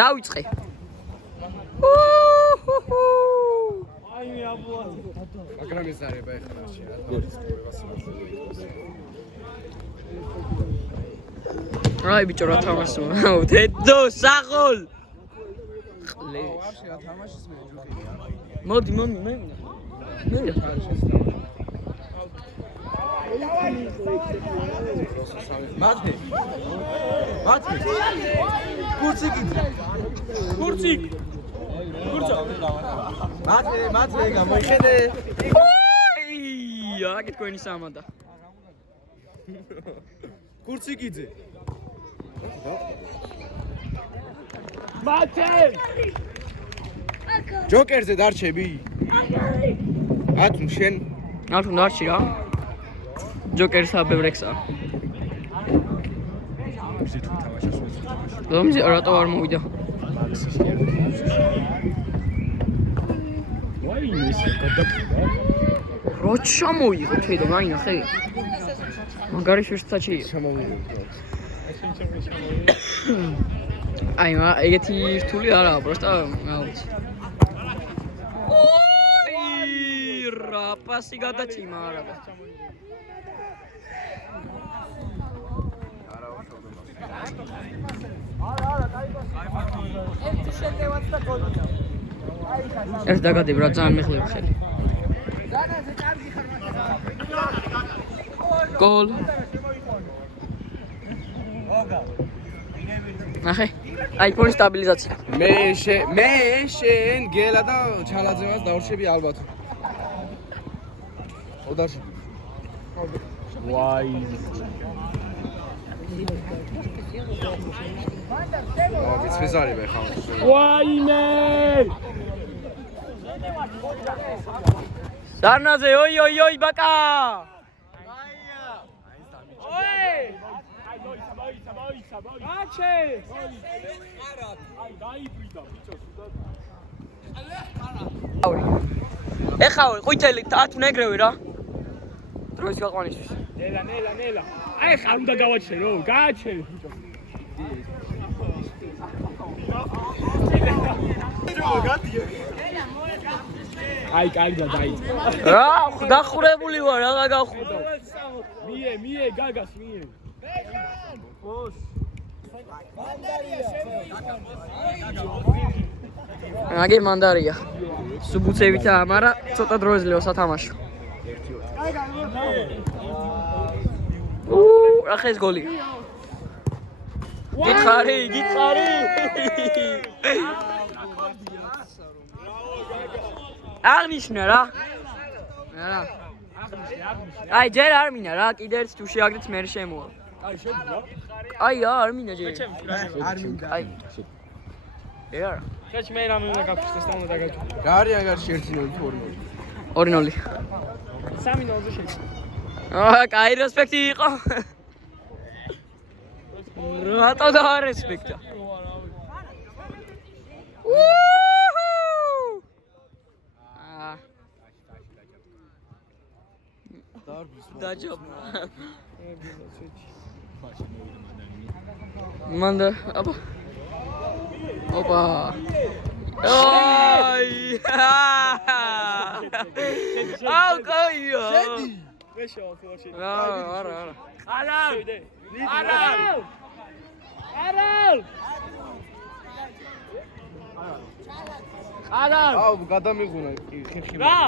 დავიწყე. მაგრამ ეს არება ეხლა აი ბიჭო რა თამაშო. დედო საღოლ. მოდი მე. მათე. კურცი. მათე გამოიხედე. აი, აქ თქვენი სამადა. კურციკიძე. მათე! ჯოკერზე დარჩები. ათუ შენ ათუ დარჩი რა. ჯოკერის აბევრექსა. რომზე რატო არ მოვიდა? ვაი მესი გადაკვდა. რო ჩამოიღო თედო მაინახე. მაგარი შეშთაჩი. ჩამოვიდე. აი ეგეთი რთული არაა, პროსტა გავუც. ოი რა პასი გადაჭიმა არა. ეს დაგადებ რა ძალიან მეხლებ ხელი. გოლ. ნახე. აი ფონის სტაბილიზაცია. მე შენ გელა და ჩალაძემას დავრჩები ალბათ. ოდაში. ვაი. ვიცი ზარება ხა. ვაიმე! სარნაზე ой ბაკა! აჩე! აი დაიბრიდა ბიჭო სულად. ეხა ყვითელი 10 ნეგრევი რა. დროის გაყვანისთვის. ნელა. აი ხა უნდა გავაჩერო, გააჩერე ბიჭო. აი კარგად დაიწყო. რა დახურებული ვარ, რა გაგახურდა. მie გაგას მie. აგი მანდარია. სუბუცევითა ამარა ცოტა დროეზლიო სათამაშო. რა ხეს გოლი. გითხარი. აღნიშნა რა. რა. აი ჯერ არ მინა რა, კიდე ერთ თუ შეაგდეთ მე შემოვა. აი შეძლა. აი არ მინა ჯერ. არ მინდა. აი. ერა. შეჭ მე რამე უნდა გაფიქრდეს და უნდა დაგაჭო. რა არის აგარში 1-0 თუ 2-0. 3-0-ზე შეჭ. კაი რესპექტი იყო. რატო და არ რესპექტა? დაჯობნა. მანდა აბა. ოპა. აი! აუ კაია. შედი. მე შევაფლოში. არა. არა. აუ გადამიღუნა ხიხი. რა?